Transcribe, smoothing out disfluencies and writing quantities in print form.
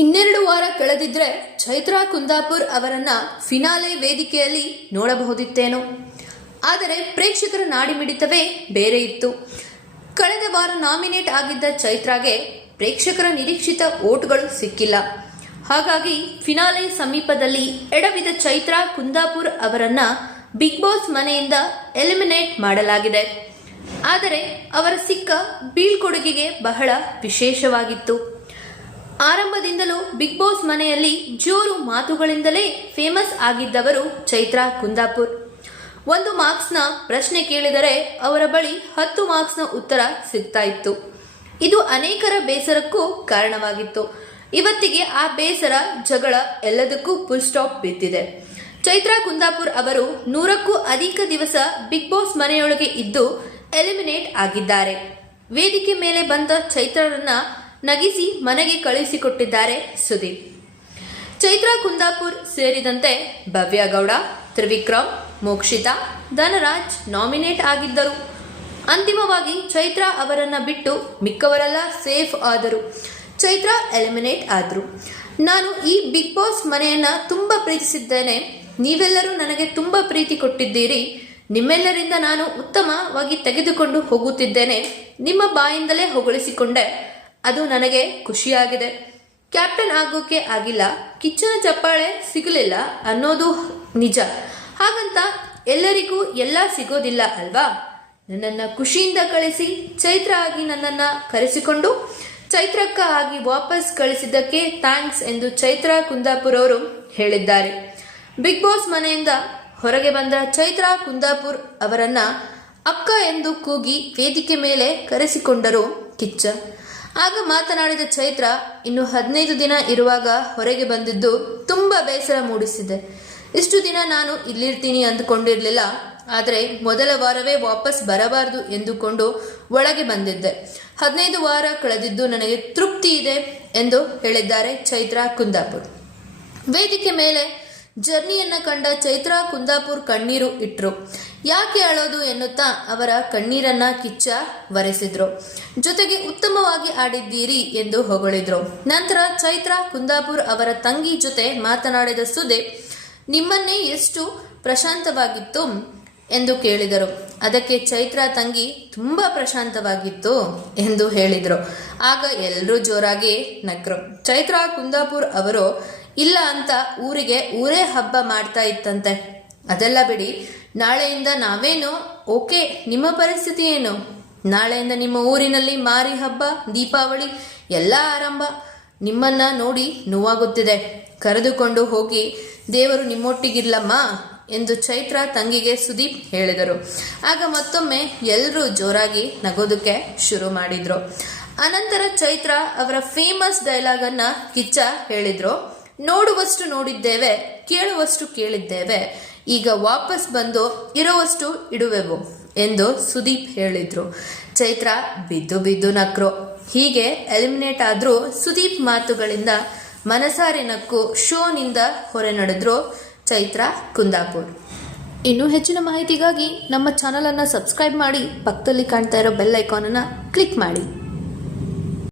ಇನ್ನೆರಡು ವಾರ ಕಳೆದಿದ್ರೆ ಚೈತ್ರಾ ಕುಂದಾಪುರ್ ಅವರನ್ನ ಫಿನಾಲೆ ವೇದಿಕೆಯಲ್ಲಿ ನೋಡಬಹುದಿತ್ತೇನೋ. ಆದರೆ ಪ್ರೇಕ್ಷಕರ ನಾಡಿಮಿಡಿತವೇ ಬೇರೆ ಇತ್ತು. ಕಳೆದ ವಾರ ನಾಮಿನೇಟ್ ಆಗಿದ್ದ ಚೈತ್ರಾಗೆ ಪ್ರೇಕ್ಷಕರ ನಿರೀಕ್ಷಿತ ಓಟ್ಗಳು ಸಿಕ್ಕಿಲ್ಲ. ಹಾಗಾಗಿ ಫಿನಾಲೆ ಸಮೀಪದಲ್ಲಿ ಎಡವಿದ ಚೈತ್ರಾ ಕುಂದಾಪುರ್ ಅವರನ್ನ ಬಿಗ್ ಬಾಸ್ ಮನೆಯಿಂದ ಎಲಿಮಿನೇಟ್ ಮಾಡಲಾಗಿದೆ. ಆದರೆ ಅವರ ಸಿಕ್ಕ ಬೀಳ್ಕೊಡುಗೆಗೆ ಬಹಳ ವಿಶೇಷವಾಗಿತ್ತು. ಆರಂಭದಿಂದಲೂ ಬಿಗ್ ಬಾಸ್ ಮನೆಯಲ್ಲಿ ಜೋರು ಮಾತುಗಳಿಂದಲೇ ಫೇಮಸ್ ಆಗಿದ್ದವರು ಚೈತ್ರಾ ಕುಂದಾಪುರ್. 1 ಮಾರ್ಕ್ಸ್ನ ಪ್ರಶ್ನೆ ಕೇಳಿದರೆ ಅವರ ಬಳಿ 10 ಮಾರ್ಕ್ಸ್ನ ಉತ್ತರ ಸಿಗ್ತಾ ಇತ್ತು. ಇದು ಅನೇಕರ ಬೇಸರಕ್ಕೂ ಕಾರಣವಾಗಿತ್ತು. ಇವತ್ತಿಗೆ ಆ ಬೇಸರ, ಜಗಳ ಎಲ್ಲದಕ್ಕೂ ಫುಲ್ ಸ್ಟಾಪ್ ಬಿದ್ದಿದೆ. ಚೈತ್ರಾ ಕುಂದಾಪುರ್ ಅವರು 100ಕ್ಕೂ ಅಧಿಕ ದಿವಸ ಬಿಗ್ ಬಾಸ್ ಮನೆಯೊಳಗೆ ಇದ್ದು ಎಲಿಮಿನೇಟ್ ಆಗಿದ್ದಾರೆ. ವೇದಿಕೆ ಮೇಲೆ ಬಂದ ಚೈತ್ರರನ್ನ ನಗಿಸಿ ಮನೆಗೆ ಕಳುಹಿಸಿಕೊಟ್ಟಿದ್ದಾರೆ ಸುದೀಪ್. ಚೈತ್ರಾ ಕುಂದಾಪುರ್ ಸೇರಿದಂತೆ ಭವ್ಯ ಗೌಡ, ತ್ರಿವಿಕ್ರಮ್, ಮೋಕ್ಷಿತಾ, ಧನರಾಜ್ ನಾಮಿನೇಟ್ ಆಗಿದ್ದರು. ಅಂತಿಮವಾಗಿ ಚೈತ್ರಾ ಅವರನ್ನ ಬಿಟ್ಟು ಮಿಕ್ಕವರೆಲ್ಲ ಸೇಫ್ ಆದರು. ಚೈತ್ರಾ ಎಲಿಮಿನೇಟ್ ಆದರು. ನಾನು ಈ ಬಿಗ್ ಬಾಸ್ ಮನೆಯನ್ನ ತುಂಬಾ ಪ್ರೀತಿಸಿದ್ದೇನೆ. ನೀವೆಲ್ಲರೂ ನನಗೆ ತುಂಬಾ ಪ್ರೀತಿ ಕೊಟ್ಟಿದ್ದೀರಿ. ನಿಮ್ಮೆಲ್ಲರಿಂದ ನಾನು ಉತ್ತಮವಾಗಿ ತೆಗೆದುಕೊಂಡು ಹೋಗುತ್ತಿದ್ದೇನೆ. ನಿಮ್ಮ ಬಾಯಿಂದಲೇ ಹೊಗಳಿಸಿಕೊಂಡೆ. ಅದು ನನಗೆ ಖುಷಿಯಾಗಿದೆ. ಕ್ಯಾಪ್ಟನ್ ಆಗೋಕೆ ಆಗಿಲ್ಲ, ಕಿಚ್ಚನ ಚಪ್ಪಾಳೆ ಸಿಗಲಿಲ್ಲ ಅನ್ನೋದು ನಿಜ. ಹಾಗಂತ ಎಲ್ಲರಿಗೂ ಎಲ್ಲ ಸಿಗೋದಿಲ್ಲ ಅಲ್ವಾ? ನನ್ನನ್ನು ಖುಷಿಯಿಂದ ಕಳಿಸಿ ಚೈತ್ರ ಆಗಿ ನನ್ನನ್ನು ಕರೆಸಿಕೊಂಡು ಚೈತ್ರಕ್ಕ ಆಗಿ ವಾಪಸ್ ಕಳಿಸಿದ್ದಕ್ಕೆ ಥ್ಯಾಂಕ್ಸ್ ಎಂದು ಚೈತ್ರಾ ಕುಂದಾಪುರ್ ಅವರು ಹೇಳಿದ್ದಾರೆ. ಬಿಗ್ ಬಾಸ್ ಮನೆಯಿಂದ ಹೊರಗೆ ಬಂದ ಚೈತ್ರಾ ಕುಂದಾಪುರ್ ಅವರನ್ನ ಅಕ್ಕ ಎಂದು ಕೂಗಿ ವೇದಿಕೆ ಮೇಲೆ ಕರೆಸಿಕೊಂಡರು ಕಿಚ್ಚ. ಆಗ ಮಾತನಾಡಿದ ಚೈತ್ರ, ಇನ್ನು 15 ದಿನ ಇರುವಾಗ ಹೊರಗೆ ಬಂದಿದ್ದು ತುಂಬಾ ಬೇಸರ ಮೂಡಿಸಿದೆ. ಇಷ್ಟು ದಿನ ನಾನು ಇಲ್ಲಿರ್ತೀನಿ ಅಂದುಕೊಂಡಿರಲಿಲ್ಲ. ಆದರೆ ಮೊದಲ ವಾರವೇ ವಾಪಸ್ ಬರಬಾರದು ಎಂದುಕೊಂಡು ಒಳಗೆ ಬಂದಿದ್ದೆ. 15 ವಾರ ಕಳೆದಿದ್ದು ನನಗೆ ತೃಪ್ತಿ ಇದೆ ಎಂದು ಹೇಳಿದ್ದಾರೆ ಚೈತ್ರಾ ಕುಂದಾಪುರ್. ವೇದಿಕೆ ಮೇಲೆ ಜರ್ನಿಯನ್ನ ಕಂಡ ಚೈತ್ರಾ ಕುಂದಾಪುರ್ ಕಣ್ಣೀರು ಇಟ್ರು. ಯಾಕೆ ಅಳೋದು ಎನ್ನುತ್ತಾ ಅವರ ಕಣ್ಣೀರನ್ನ ಕಿಚ್ಚ ಒರೆಸಿದ್ರು. ಜೊತೆಗೆ ಉತ್ತಮವಾಗಿ ಆಡಿದ್ದೀರಿ ಎಂದು ಹೊಗಳಿದ್ರು. ನಂತರ ಚೈತ್ರಾ ಕುಂದಾಪುರ್ ಅವರ ತಂಗಿ ಜೊತೆ ಮಾತನಾಡಿದ ಸುದೀಪ್, ನಿಮ್ಮನ್ನೇ ಎಷ್ಟು ಪ್ರಶಾಂತವಾಗಿತ್ತು ಎಂದು ಕೇಳಿದರು. ಅದಕ್ಕೆ ಚೈತ್ರಾ ತಂಗಿ ತುಂಬಾ ಪ್ರಶಾಂತವಾಗಿತ್ತು ಎಂದು ಹೇಳಿದ್ರು. ಆಗ ಎಲ್ಲರೂ ಜೋರಾಗಿ ನಕ್ರು. ಚೈತ್ರಾ ಕುಂದಾಪುರ್ ಅವರು ಇಲ್ಲ ಅಂತ ಊರೇ ಹಬ್ಬ ಮಾಡ್ತಾ ಇತ್ತಂತೆ. ಅದೆಲ್ಲ ಬಿಡಿ, ನಾಳೆಯಿಂದ ನಾವೇನು ಓಕೆ, ನಿಮ್ಮ ಪರಿಸ್ಥಿತಿ ಏನು? ನಾಳೆಯಿಂದ ನಿಮ್ಮ ಊರಿನಲ್ಲಿ ಮಾರಿ ಹಬ್ಬ, ದೀಪಾವಳಿ ಎಲ್ಲ ಆರಂಭ. ನಿಮ್ಮನ್ನ ನೋಡಿ ನೋವಾಗುತ್ತಿದೆ. ಕರೆದುಕೊಂಡು ಹೋಗಿ, ದೇವರು ನಿಮ್ಮೊಟ್ಟಿಗಿರ್ಲಮ್ಮ ಎಂದು ಚೈತ್ರಾ ತಂಗಿಗೆ ಸುದೀಪ್ ಹೇಳಿದರು. ಆಗ ಮತ್ತೊಮ್ಮೆ ಎಲ್ಲರೂ ಜೋರಾಗಿ ನಗೋದಕ್ಕೆ ಶುರು ಮಾಡಿದ್ರು. ಅನಂತರ ಚೈತ್ರಾ ಅವರ ಫೇಮಸ್ ಡೈಲಾಗ್ ಅನ್ನ ಕಿಚ್ಚ ಹೇಳಿದ್ರು. ನೋಡುವಷ್ಟು ನೋಡಿದ್ದೇವೆ, ಕೇಳುವಷ್ಟು ಕೇಳಿದ್ದೇವೆ, ಈಗ ವಾಪಸ್ ಬಂದು ಇರುವಷ್ಟು ಇಡುವೆವು ಎಂದು ಸುದೀಪ್ ಹೇಳಿದ್ರು. ಚೈತ್ರಾ ಬಿದ್ದು ಬಿದ್ದು ನಕ್ರು. ಹೀಗೆ ಎಲಿಮಿನೇಟ್ ಆದ್ರೂ ಸುದೀಪ್ ಮಾತುಗಳಿಂದ ಮನಸಾರೆ ನಕ್ಕು ಶೋನಿಂದ ಹೊರ ನಡೆದ್ರು ಚೈತ್ರಾ ಕುಂದಾಪುರ್. ಇನ್ನೂ ಹೆಚ್ಚಿನ ಮಾಹಿತಿಗಾಗಿ ನಮ್ಮ ಚಾನಲ್ ಅನ್ನು ಸಬ್ಸ್ಕ್ರೈಬ್ ಮಾಡಿ, ಪಕ್ಕದಲ್ಲಿ ಕಾಣ್ತಾ ಇರೋ ಬೆಲ್ ಐಕಾನ್ ಅನ್ನು ಕ್ಲಿಕ್ ಮಾಡಿ.